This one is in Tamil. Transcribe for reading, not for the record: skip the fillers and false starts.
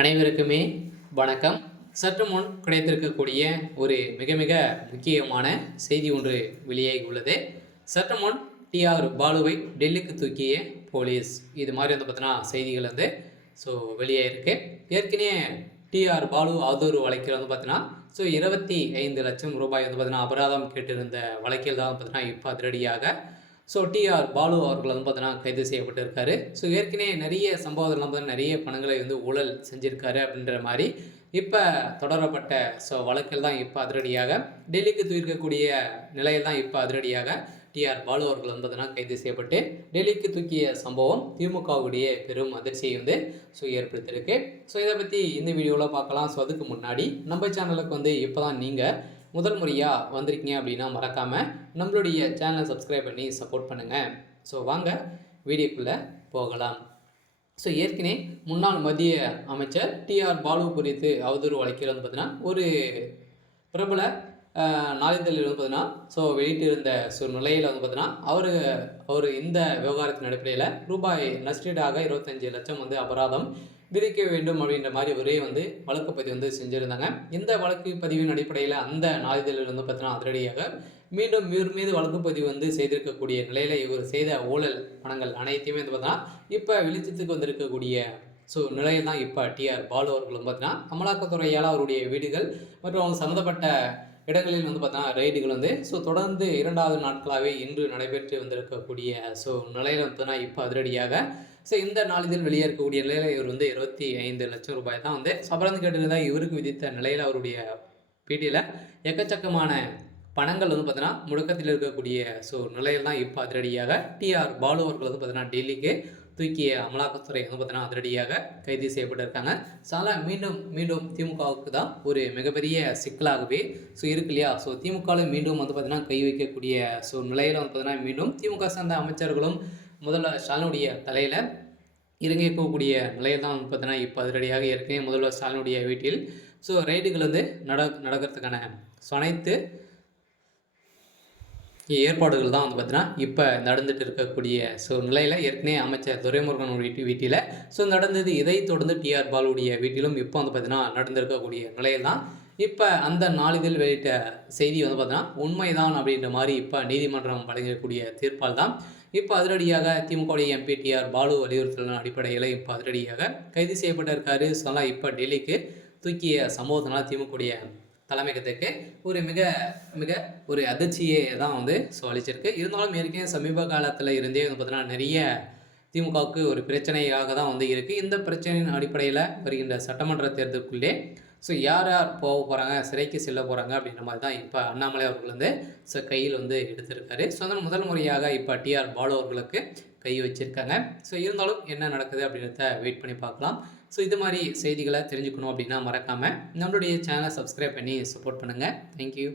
அனைவருக்குமே வணக்கம். சற்று முன் கிடைத்திருக்கக்கூடிய ஒரு மிக மிக முக்கியமான செய்தி ஒன்று வெளியாகி உள்ளது. சற்று முன் டிஆர் பாலுவை டெல்லிக்கு தூக்கிய போலீஸ், இது மாதிரி வந்து பார்த்தீங்கன்னா செய்திகள் வந்து வெளியாகிருக்கு. ஏற்கனவே டிஆர் பாலு அவதூறு வழக்கில் வந்து பார்த்தீங்கன்னா 25 லட்சம் ரூபாய் வந்து பார்த்தீங்கன்னா அபராதம் கேட்டிருந்த வழக்கில் தான் பார்த்தீங்கன்னா இப்போ அதிரடியாக டிஆர் பாலு அவர்கள் வந்து பார்த்தீங்கன்னா கைது செய்யப்பட்டிருக்காரு. ஏற்கனவே நிறைய சம்பவங்கள்லாம் பார்த்தீங்கன்னா நிறைய பணங்களை வந்து ஊழல் செஞ்சுருக்காரு அப்படின்ற மாதிரி இப்போ தொடரப்பட்ட வழக்கில் தான் இப்போ அதிரடியாக டெல்லிக்கு தூக்கிக்கூடிய நிலையில் தான் இப்போ அதிரடியாக டிஆர் பாலு அவர்கள் வந்து பார்த்தீங்கன்னா கைது செய்யப்பட்டு டெல்லிக்கு தூக்கிய சம்பவம் திமுகவுடைய பெரும் அதிர்ச்சியை வந்து ஏற்படுத்தியிருக்கு. இதை பற்றி இந்த வீடியோவில் பார்க்கலாம். அதுக்கு முன்னாடி நம்ம சேனலுக்கு வந்து இப்போ தான் நீங்கள் முதல் முறையாக வந்திருக்கீங்க அப்படின்னா மறக்காமல் நம்மளுடைய சேனலை சப்ஸ்கிரைப் பண்ணி சப்போர்ட் பண்ணுங்கள். வாங்க வீடியோக்குள்ளே போகலாம். ஏற்கனவே முன்னாள் மத்திய அமைச்சர் டிஆர் பாலு குறித்து அவதூறு வழக்கில் வந்து பார்த்தீங்கன்னா ஒரு பிரபல நாளிதழில் வந்து பார்த்தீங்கன்னா வெளியிட்டிருந்த நிலையில் வந்து பார்த்தீங்கன்னா அவர் இந்த விவகாரத்தின் அடிப்படையில் ரூபாய் நஷ்டீடாக 25 லட்சம் வந்து அபராதம் விதிக்க வேண்டும் அப்படின்ற மாதிரி ஒரே வந்து வழக்கு பதிவு வந்து செஞ்சுருந்தாங்க. இந்த வழக்கு பதிவின் அடிப்படையில் அந்த நாளிதழில் வந்து பார்த்தீங்கன்னா அதிரடியாக மீண்டும் இவர் மீது வழக்கு பதிவு வந்து செய்திருக்கக்கூடிய நிலையில் இவர் செய்த ஊழல் பணங்கள் அனைத்தையுமே வந்து பார்த்தீங்கன்னா இப்போ வெளிச்சத்துக்கு வந்திருக்கக்கூடிய நிலையில் தான் இப்போ டிஆர் பாலு அவர்களும் பார்த்தீங்கன்னா அமலாக்கத்துறையால் அவருடைய வீடுகள் மற்றும் அவங்க சம்மந்தப்பட்ட இடங்களில் வந்து பார்த்தீங்கன்னா ரைடுகள் வந்து தொடர்ந்து 2வது நாட்களாகவே இன்று நடைபெற்று வந்திருக்கக்கூடிய நிலையில் வந்து பார்த்தீங்கன்னா இப்போ அதிரடியாக இந்த நாளிதழ் வெளியே இருக்கக்கூடிய நிலையில் இவர் வந்து 25 லட்சம் ரூபாய் தான் வந்து அபராதம் கேட்டிருந்தா இவருக்கு விதித்த நிலையில் அவருடைய வீட்டில் எக்கச்சக்கமான பணங்கள் வந்து பார்த்தீங்கன்னா முடக்கத்தில் இருக்கக்கூடிய நிலையில் தான் இப்போ அதிரடியாக டிஆர் பாலு அவர்கள் வந்து பார்த்தீங்கன்னா டெல்லிக்கு தூக்கிய அமலாக்கத்துறை வந்து பார்த்தீங்கன்னா அதிரடியாக கைது செய்யப்பட்டிருக்காங்க. மீண்டும் மீண்டும் திமுகவுக்கு தான் ஒரு மிகப்பெரிய சிக்கலாகவே இருக்கு இல்லையா. திமுகவில் மீண்டும் வந்து பார்த்தீங்கன்னா கை வைக்கக்கூடிய நிலையில் வந்து பார்த்தீங்கன்னா மீண்டும் திமுக சார்ந்த அமைச்சர்களும் முதல்வர் ஸ்டாலினுடைய தலையில் இறங்கி இருக்கக்கூடிய நிலையில் தான் வந்து பார்த்தீங்கன்னா இப்போ அதிரடியாக ஏற்கனவே முதல்வர் ஸ்டாலினுடைய வீட்டில் ரைடுகள் வந்து நடக்கிறதுக்கான அனைத்து ஏற்பாடுகள் தான் வந்து பார்த்தீங்கன்னா இப்போ நடந்துட்டு இருக்கக்கூடிய நிலையில் ஏற்கனவே அமைச்சர் துரைமுருகன் வீட்டில் நடந்தது. இதை தொடர்ந்து டிஆர் பாலுடைய வீட்டிலும் இப்போ வந்து பார்த்தீங்கன்னா நடந்திருக்கக்கூடிய நிலையில் தான் இப்போ அந்த நாளிதழ் வெளியிட்ட செய்தி வந்து பார்த்தீங்கன்னா உண்மைதான் அப்படின்ற மாதிரி இப்போ நீதிமன்றம் வழங்கக்கூடிய தீர்ப்பால் தான் இப்போ அதிரடியாக திமுகவுடைய எம்பி டிஆர் பாலு வலியுறுத்தலின் அடிப்படையில் இப்போ அதிரடியாக கைது செய்யப்பட்டிருக்காரு. இப்போ டெல்லிக்கு தூக்கிய சம்பவத்தினால் திமுகவுடைய தலைமையகத்துக்கு ஒரு மிக மிக ஒரு அதிர்ச்சியை தான் வந்து அளிச்சிருக்கு. இருந்தாலும் ஏற்கனவே சமீப காலத்தில் இருந்தே வந்து பார்த்தீங்கன்னா நிறைய திமுகவுக்கு ஒரு பிரச்சனையாக தான் வந்து இருக்குது. இந்த பிரச்சனையின் அடிப்படையில் வருகின்ற சட்டமன்ற தேர்தலுக்குள்ளே யார் யார் போக போகிறாங்க, சிறைக்கு செல்ல போகிறாங்க அப்படின்ற மாதிரி தான் இப்போ அண்ணாமலை அவர்கள் வந்து கையில் வந்து எடுத்திருக்காரு. அதனால் முதல் முறையாக இப்போ டிஆர் பாலு அவர்களுக்கு கை வச்சுருக்காங்க. இருந்தாலும் என்ன நடக்குது அப்படின்றத வெயிட் பண்ணி பார்க்கலாம். இது மாதிரி செய்திகளை தெரிஞ்சுக்கணும் அப்படின்னா மறக்காமல் நம்மளுடைய சேனலை சப்ஸ்கிரைப் பண்ணி சப்போர்ட் பண்ணுங்கள். தேங்க்யூ.